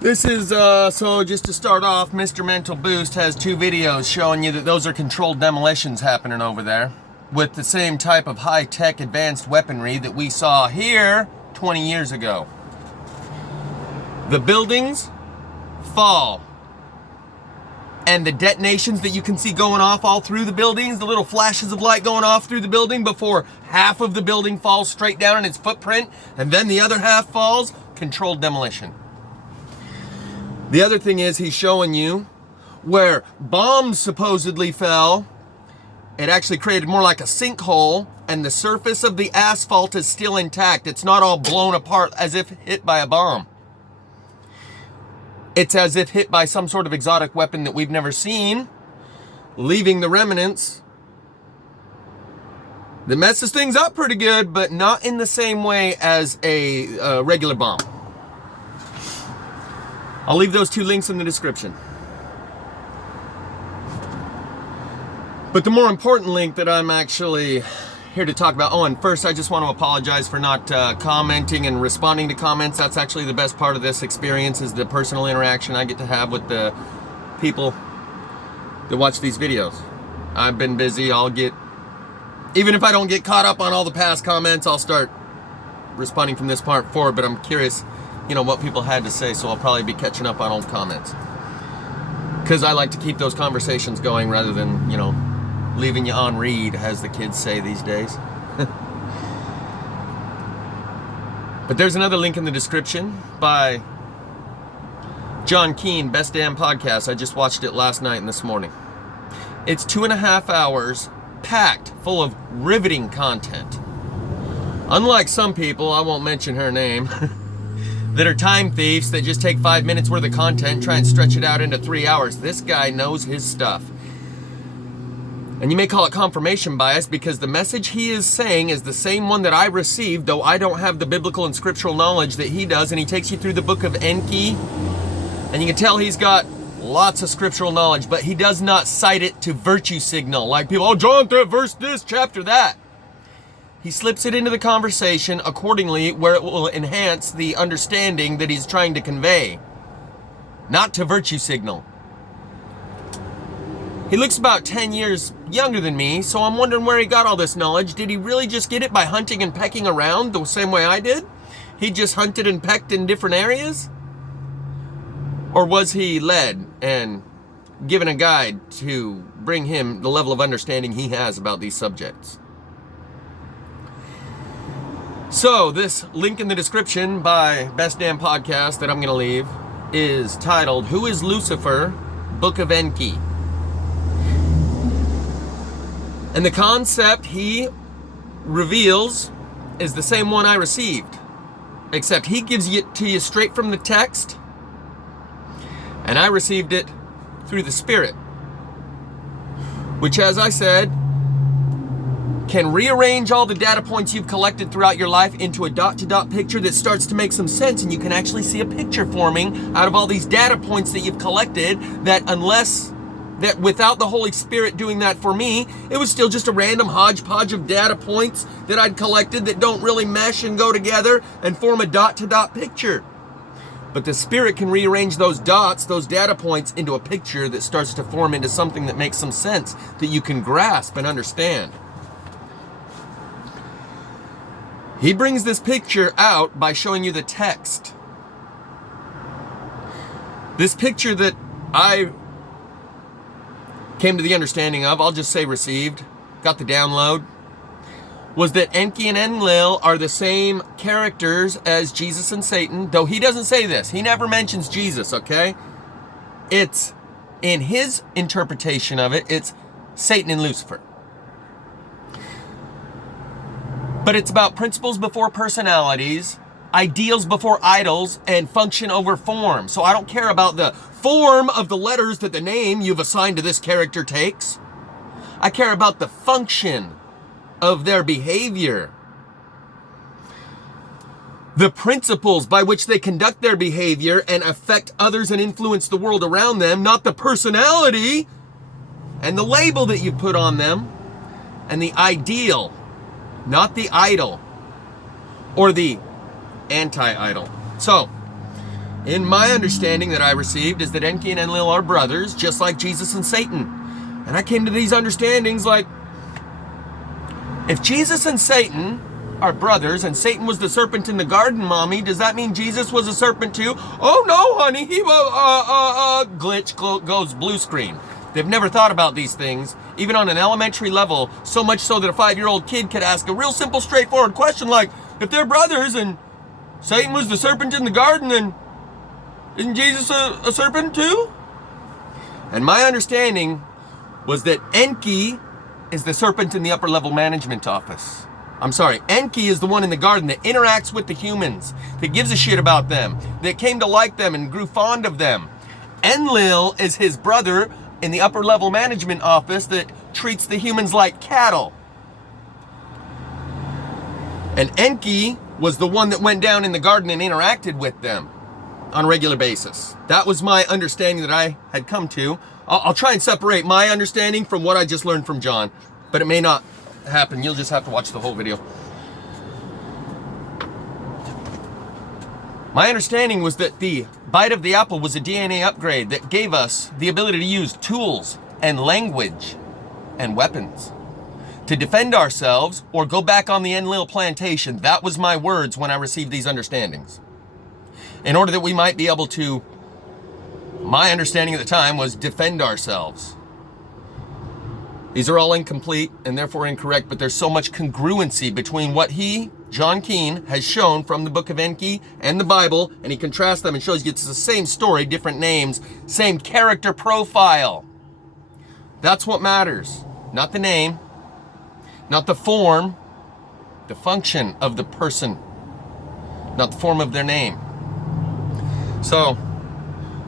This is, so just to start off, Mr. Mental Boost has two videos showing you that those are controlled demolitions happening over there with the same type of high-tech advanced weaponry that we saw here 20 years ago. The buildings fall, and the detonations that you can see going off all through the buildings, the little flashes of light going off through the building before half of the building falls straight down in its footprint, and then the other half falls, controlled demolition. The other thing is he's showing you where bombs supposedly fell. It actually created more like a sinkhole, and the surface of the asphalt is still intact. It's not all blown apart as if hit by a bomb. It's as if hit by some sort of exotic weapon that we've never seen, leaving the remnants that messes things up pretty good, but not in the same way as a regular bomb. I'll leave those two links in the description. But the more important link that I'm actually here to talk about, and first I just want to apologize for not commenting and responding to comments. That's actually the best part of this experience, is the personal interaction I get to have with the people that watch these videos. I've been busy. Even if I don't get caught up on all the past comments, I'll start responding from this part forward, but I'm curious what people had to say, so I'll probably be catching up on old comments. Because I like to keep those conversations going rather than, leaving you on read, as the kids say these days. But there's another link in the description by John Keane, Best Damn Podcast. I just watched it last night and this morning. It's 2.5 hours packed full of riveting content. Unlike some people, I won't mention her name, that are time thieves that just take 5 minutes worth of content, try and stretch it out into 3 hours. This guy knows his stuff. And you may call it confirmation bias, because the message he is saying is the same one that I received, though I don't have the biblical and scriptural knowledge that he does. And he takes you through the book of ENKI, and you can tell he's got lots of scriptural knowledge, but he does not cite it to virtue signal like people, John, verse this, chapter that. He slips it into the conversation accordingly, where it will enhance the understanding that he's trying to convey, not to virtue signal. He looks about 10 years younger than me, so I'm wondering where he got all this knowledge. Did he really just get it by hunting and pecking around the same way I did? He just hunted and pecked in different areas? Or was he led and given a guide to bring him the level of understanding he has about these subjects? So, this link in the description by Best Damn Podcast that I'm going to leave is titled, Who is Lucifer? Book of ENKI. And the concept he reveals is the same one I received, except he gives it to you straight from the text, and I received it through the Spirit, which, as I said, can rearrange all the data points you've collected throughout your life into a dot-to-dot picture that starts to make some sense, and you can actually see a picture forming out of all these data points that you've collected, that without the Holy Spirit doing that for me, it was still just a random hodgepodge of data points that I'd collected that don't really mesh and go together and form a dot-to-dot picture. But the Spirit can rearrange those dots, those data points, into a picture that starts to form into something that makes some sense, that you can grasp and understand. He brings this picture out by showing you the text. This picture that I came to the understanding of, I'll just say received, got the download, was that Enki and Enlil are the same characters as Jesus and Satan, though he doesn't say this. He never mentions Jesus, okay? It's, in his interpretation of it, it's Satan and Lucifer. But it's about principles before personalities, ideals before idols, and function over form. So I don't care about the form of the letters that the name you've assigned to this character takes. I care about the function of their behavior. The principles by which they conduct their behavior and affect others and influence the world around them, not the personality and the label that you put on them, and the ideal, not the idol or the anti-idol. So, in my understanding that I received, is that Enki and Enlil are brothers, just like Jesus and Satan. And I came to these understandings like, if Jesus and Satan are brothers, and Satan was the serpent in the garden, mommy, does that mean Jesus was a serpent too? Oh no, honey, he glitch goes blue screen. They've never thought about these things, even on an elementary level, so much so that a 5-year-old kid could ask a real simple, straightforward question like, if they're brothers and Satan was the serpent in the garden, then isn't Jesus a serpent too? And my understanding was that Enki is the serpent in the upper level management office. I'm sorry, Enki is the one in the garden that interacts with the humans, that gives a shit about them, that came to like them and grew fond of them. Enlil is his brother in the upper level management office that treats the humans like cattle. And Enki was the one that went down in the garden and interacted with them on a regular basis. That was my understanding that I had come to. I'll try and separate my understanding from what I just learned from John, but it may not happen. You'll just have to watch the whole video. My understanding was that the bite of the apple was a DNA upgrade that gave us the ability to use tools and language and weapons to defend ourselves or go back on the Enlil plantation. That was my words when I received these understandings. In order that we might be able to, my understanding at the time was defend ourselves. These are all incomplete and therefore incorrect, but there's so much congruency between what he, John Keene, has shown from the book of Enki and the Bible, and he contrasts them and shows you it's the same story, different names, same character profile. That's what matters. Not the name, not the form, the function of the person, not the form of their name. So,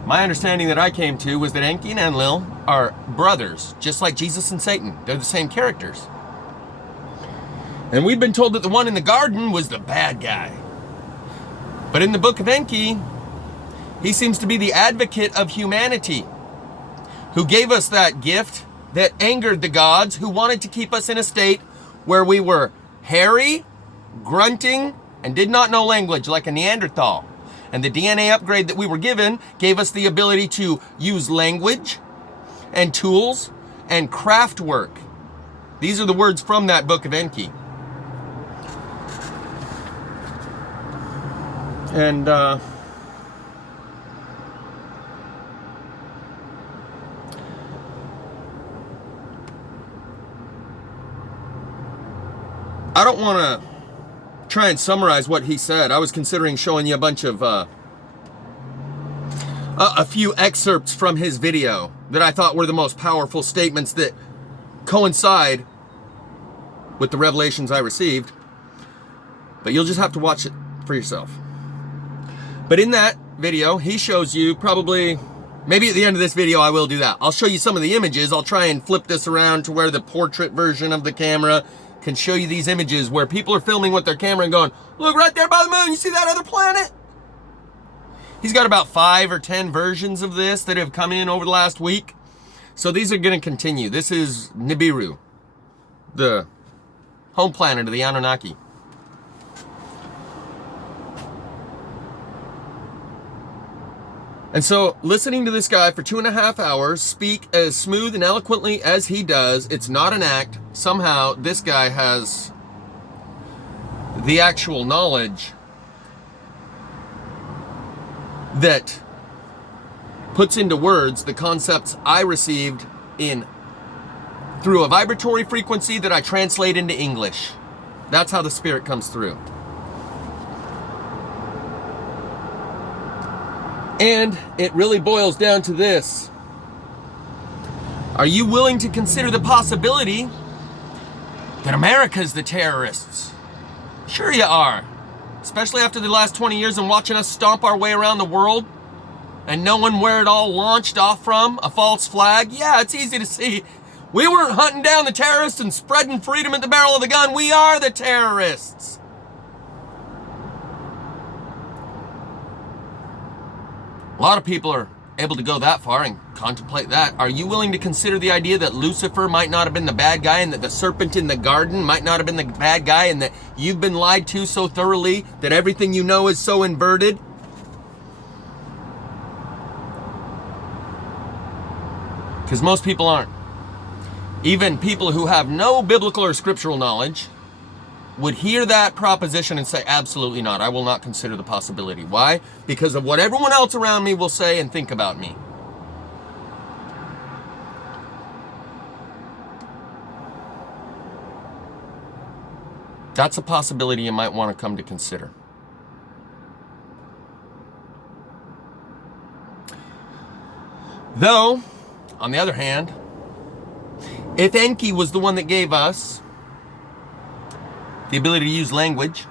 my understanding that I came to was that Enki and Enlil are brothers, just like Jesus and Satan. They're the same characters. And we've been told that the one in the garden was the bad guy. But in the book of Enki, he seems to be the advocate of humanity, who gave us that gift that angered the gods, who wanted to keep us in a state where we were hairy, grunting, and did not know language like a Neanderthal. And the DNA upgrade that we were given gave us the ability to use language and tools and craft work. These are the words from that book of Enki. And I don't want to try and summarize what he said. I was considering showing you a bunch of a few excerpts from his video that I thought were the most powerful statements that coincide with the revelations I received. But you'll just have to watch it for yourself. But in that video, he shows you probably, maybe at the end of this video I will do that. I'll show you some of the images. I'll try and flip this around to where the portrait version of the camera can show you these images where people are filming with their camera and going, look right there by the moon, you see that other planet? He's got about 5 or 10 versions of this that have come in over the last week. So these are going to continue. This is Nibiru, the home planet of the Anunnaki. And so listening to this guy for 2.5 hours speak as smooth and eloquently as he does, it's not an act. Somehow this guy has the actual knowledge that puts into words the concepts I received through a vibratory frequency that I translate into English. That's how the spirit comes through. And it really boils down to this. Are you willing to consider the possibility that America's the terrorists? Sure you are. Especially after the last 20 years and watching us stomp our way around the world and knowing where it all launched off from, a false flag. Yeah, it's easy to see. We weren't hunting down the terrorists and spreading freedom at the barrel of the gun. We are the terrorists. A lot of people are able to go that far and contemplate that. Are you willing to consider the idea that Lucifer might not have been the bad guy and that the serpent in the garden might not have been the bad guy and that you've been lied to so thoroughly that everything you know is so inverted? Because most people aren't. Even people who have no biblical or scriptural knowledge would hear that proposition and say, absolutely not. I will not consider the possibility. Why? Because of what everyone else around me will say and think about me. That's a possibility you might want to come to consider. Though, on the other hand, if ENKI was the one that gave us the ability to use language,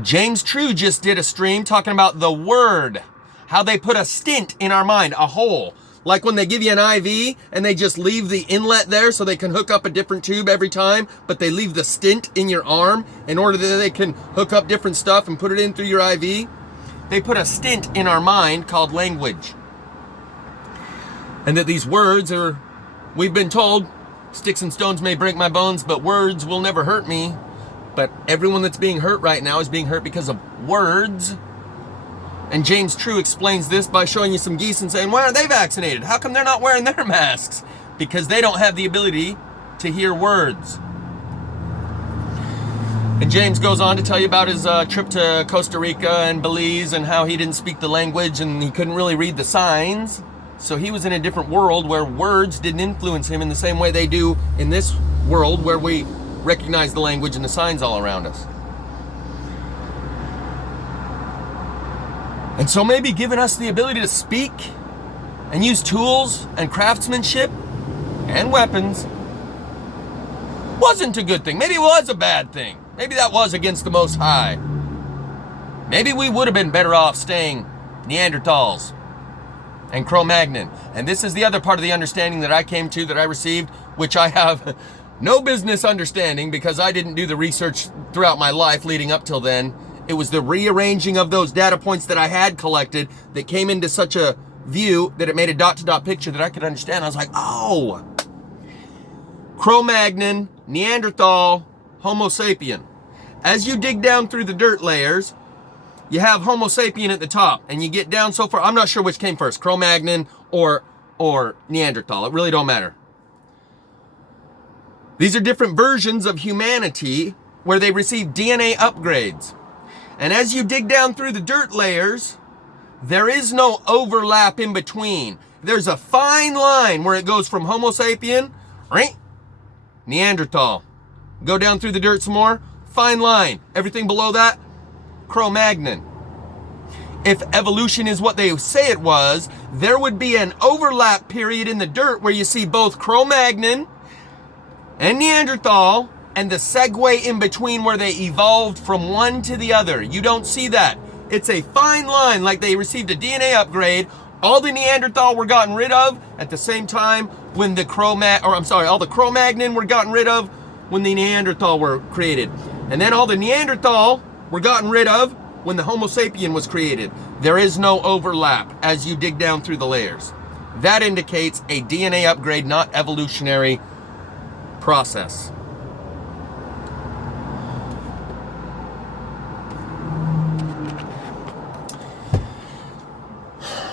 James True just did a stream talking about the word, how they put a stint in our mind, a hole. Like when they give you an IV and they just leave the inlet there so they can hook up a different tube every time, but they leave the stint in your arm in order that they can hook up different stuff and put it in through your IV. They put a stint in our mind called language. And that these words are, we've been told, sticks and stones may break my bones, but words will never hurt me. But everyone that's being hurt right now is being hurt because of words. And James True explains this by showing you some geese and saying, why aren't they vaccinated? How come they're not wearing their masks? Because they don't have the ability to hear words. And James goes on to tell you about his trip to Costa Rica and Belize and how he didn't speak the language and he couldn't really read the signs. So he was in a different world where words didn't influence him in the same way they do in this world where we recognize the language and the signs all around us. And so maybe giving us the ability to speak and use tools and craftsmanship and weapons wasn't a good thing. Maybe it was a bad thing. Maybe that was against the Most High. Maybe we would have been better off staying Neanderthals and Cro-Magnon. And this is the other part of the understanding that I came to, that I received, which I have no business understanding because I didn't do the research throughout my life leading up till then. It was the rearranging of those data points that I had collected that came into such a view that it made a dot-to-dot picture that I could understand. I was like, oh, Cro-Magnon, Neanderthal, Homo sapien. As you dig down through the dirt layers, you have Homo sapien at the top, and you get down so far. I'm not sure which came first, Cro-Magnon or Neanderthal. It really don't matter. These are different versions of humanity where they receive DNA upgrades. And as you dig down through the dirt layers, there is no overlap in between. There's a fine line where it goes from Homo sapien, right? Neanderthal. Go down through the dirt some more, fine line. Everything below that, Cro-Magnon. If evolution is what they say it was, there would be an overlap period in the dirt where you see both Cro-Magnon and Neanderthal, and the segue in between where they evolved from one to the other. You don't see that. It's a fine line, like they received a DNA upgrade. All the Neanderthal were gotten rid of at the same time when the all the Cro-Magnon were gotten rid of when the Neanderthal were created. And then all the Neanderthal were gotten rid of when the Homo sapien was created. There is no overlap as you dig down through the layers. That indicates a DNA upgrade, not evolutionary process.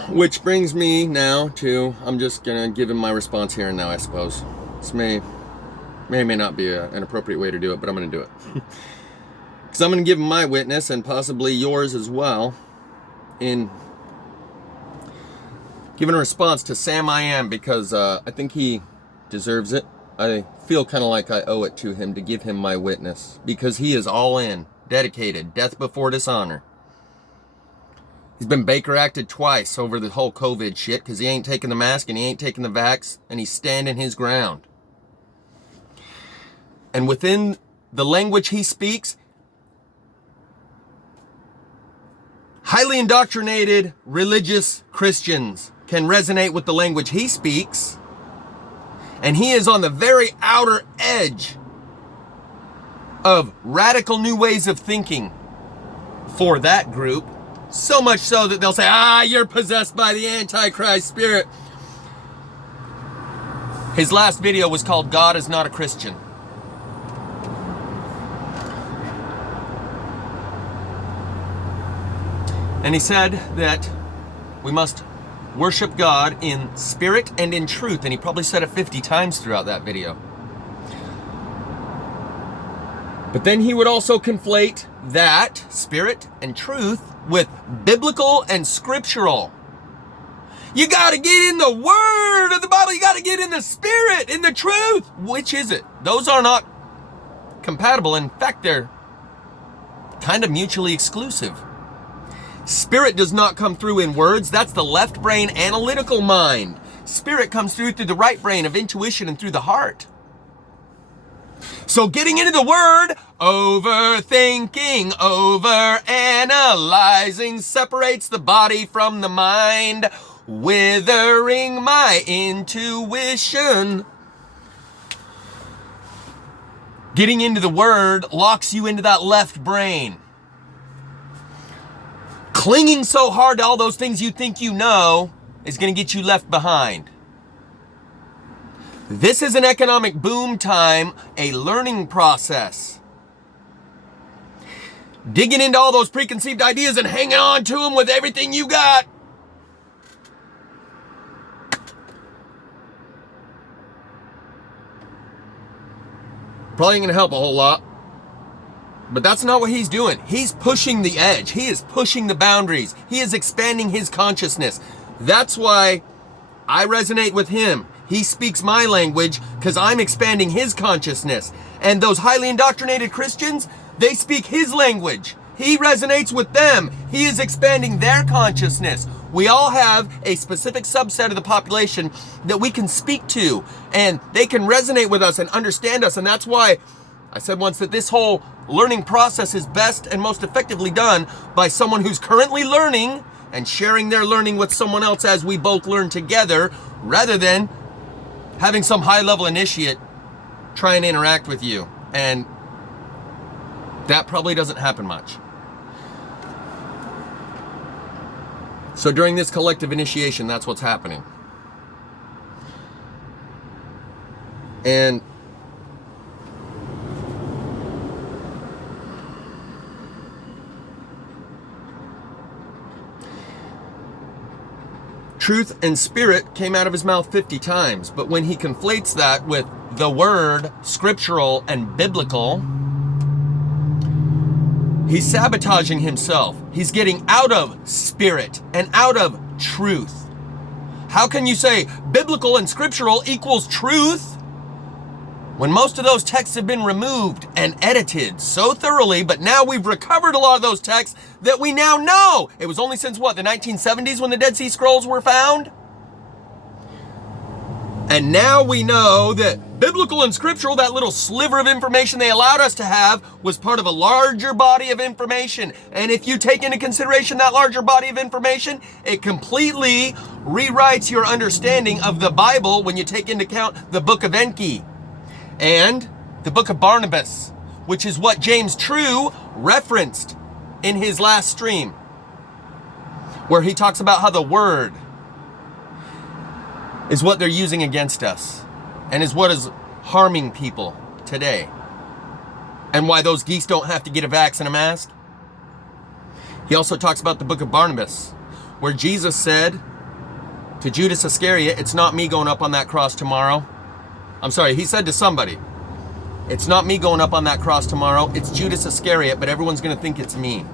Which brings me now to, I'm just gonna give him my response here and now, I suppose. This may not be an appropriate way to do it, but I'm gonna do it. Because I'm gonna give him my witness and possibly yours as well in giving a response to Sam I Am, because I think he deserves it. I feel kind of like I owe it to him to give him my witness because he is all in, dedicated, death before dishonor. He's been Baker acted twice over the whole COVID shit because he ain't taking the mask and he ain't taking the vax and he's standing his ground. And within the language he speaks, highly indoctrinated religious Christians can resonate with the language he speaks. And he is on the very outer edge of radical new ways of thinking for that group. So much so that they'll say, you're possessed by the Antichrist spirit. His last video was called God is Not a Christian. And he said that we must worship God in spirit and in truth. And he probably said it 50 times throughout that video. But then he would also conflate that, spirit and truth, with biblical and scriptural. You got to get in the word of the Bible. You got to get in the spirit, in the truth. Which is it? Those are not compatible. In fact, they're kind of mutually exclusive. Spirit does not come through in words. That's the left brain analytical mind. Spirit comes through the right brain of intuition and through the heart. So getting into the word, overthinking, overanalyzing separates the body from the mind, withering my intuition. Getting into the word locks you into that left brain. Clinging so hard to all those things you think you know is going to get you left behind. This is an economic boom time, a learning process. Digging into all those preconceived ideas and hanging on to them with everything you got. Probably ain't gonna help a whole lot. But that's not what he's doing. He's pushing the edge. He is pushing the boundaries. He is expanding his consciousness. That's why I resonate with him. He speaks my language because I'm expanding his consciousness. And those highly indoctrinated Christians, they speak his language. He resonates with them. He is expanding their consciousness. We all have a specific subset of the population that we can speak to, and they can resonate with us and understand us. And that's why I said once that this whole learning process is best and most effectively done by someone who's currently learning and sharing their learning with someone else as we both learn together, rather than having some high-level initiate try and interact with you. And that probably doesn't happen much. So during this collective initiation, that's what's happening. And truth and spirit came out of his mouth 50 times, but when he conflates that with the word, scriptural and biblical, he's sabotaging himself. He's getting out of spirit and out of truth. How can you say biblical and scriptural equals truth when most of those texts have been removed and edited so thoroughly, but now we've recovered a lot of those texts that we now know? It was only since what, the 1970s when the Dead Sea Scrolls were found? And now we know that biblical and scriptural, that little sliver of information they allowed us to have, was part of a larger body of information. And if you take into consideration that larger body of information, it completely rewrites your understanding of the Bible when you take into account the book of ENKI and the book of Barnabas, which is what James True referenced in his last stream, where he talks about how the word is what they're using against us and is what is harming people today, and why those geese don't have to get a vax and a mask. He also talks about the book of Barnabas, where Jesus said to Judas Iscariot, it's not me going up on that cross tomorrow. I'm sorry, he said to somebody, it's not me going up on that cross tomorrow, it's Judas Iscariot, but everyone's going to think it's me.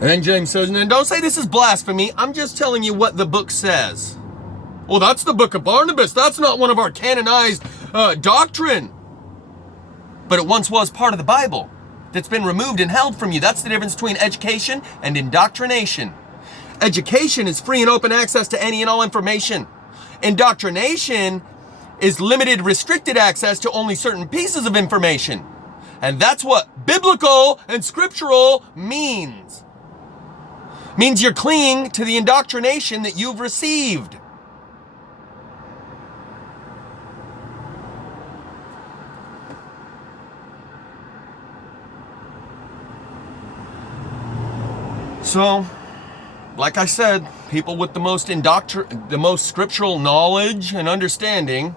And then James says, and don't say this is blasphemy, I'm just telling you what the book says. Well, that's the book of Barnabas. That's not one of our canonized doctrine. But it once was part of the Bible that's been removed and held from you. That's the difference between education and indoctrination. Education is free and open access to any and all information. Indoctrination is limited, restricted access to only certain pieces of information. And that's what biblical and scriptural means. Means you're clinging to the indoctrination that you've received. So, like I said, people with the most scriptural knowledge and understanding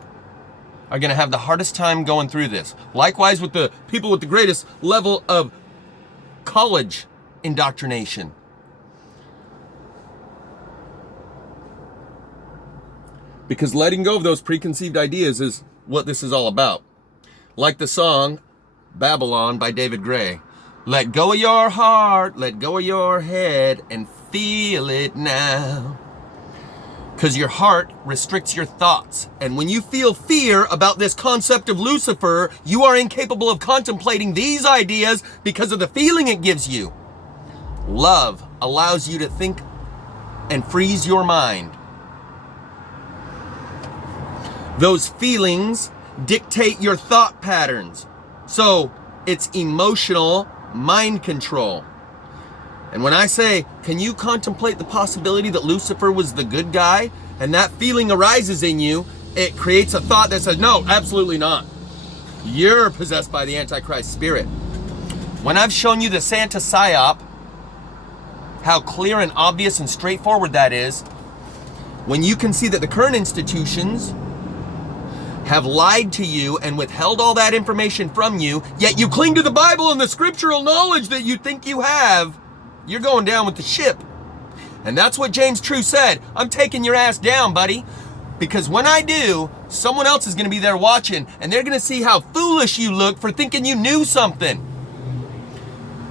are going to have the hardest time going through this. Likewise with the people with the greatest level of college indoctrination. Because letting go of those preconceived ideas is what this is all about. Like the song Babylon by David Gray. Let go of your heart, let go of your head, and feel it now. Because your heart restricts your thoughts. And when you feel fear about this concept of Lucifer, you are incapable of contemplating these ideas because of the feeling it gives you. Love allows you to think and frees your mind. Those feelings dictate your thought patterns. So it's emotional mind control. And when I say, can you contemplate the possibility that Lucifer was the good guy? And that feeling arises in you, it creates a thought that says, no, absolutely not. You're possessed by the Antichrist spirit. When I've shown you the Santa Psyop, how clear and obvious and straightforward that is, when you can see that the current institutions have lied to you and withheld all that information from you, yet you cling to the Bible and the scriptural knowledge that you think you have, you're going down with the ship. And that's what James True said. I'm taking your ass down, buddy. Because when I do, someone else is going to be there watching, and they're going to see how foolish you look for thinking you knew something.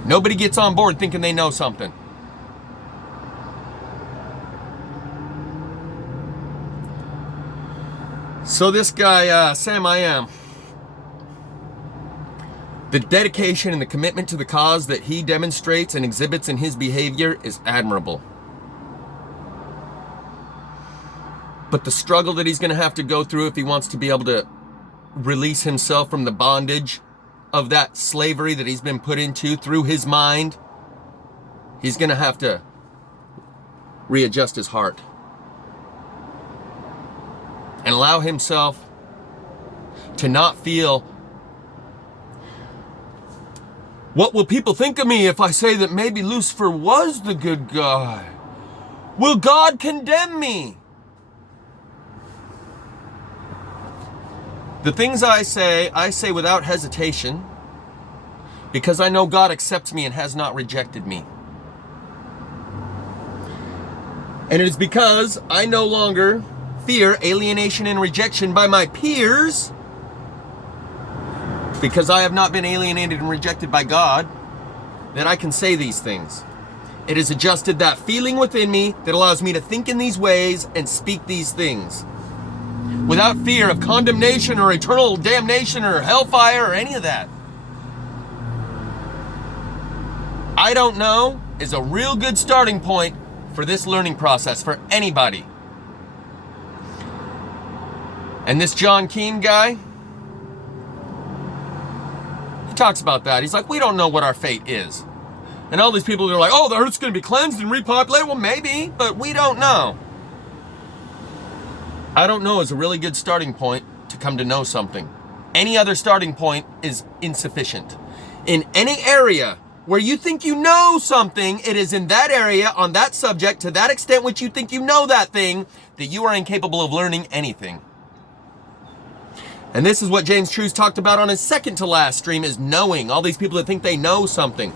Nobody gets on board thinking they know something. So this guy, Sam I Am, the dedication and the commitment to the cause that he demonstrates and exhibits in his behavior is admirable. But the struggle that he's going to have to go through if he wants to be able to release himself from the bondage of that slavery that he's been put into through his mind, he's going to have to readjust his heart and allow himself to not feel, what will people think of me if I say that maybe Lucifer was the good guy? Will God condemn me? The things I say without hesitation, because I know God accepts me and has not rejected me. And it is because I no longer fear alienation and rejection by my peers, because I have not been alienated and rejected by God, that I can say these things. It has adjusted that feeling within me that allows me to think in these ways and speak these things without fear of condemnation or eternal damnation or hellfire or any of that. I don't know is a real good starting point for this learning process for anybody. And this John Keane guy, he talks about that. He's like, we don't know what our fate is. And all these people are like, oh, the earth's going to be cleansed and repopulated. Well, maybe, but we don't know. I don't know is a really good starting point to come to know something. Any other starting point is insufficient. In any area where you think you know something, it is in that area, on that subject, to that extent which you think you know that thing, that you are incapable of learning anything. And this is what James True's talked about on his second to last stream, is knowing. All these people that think they know something.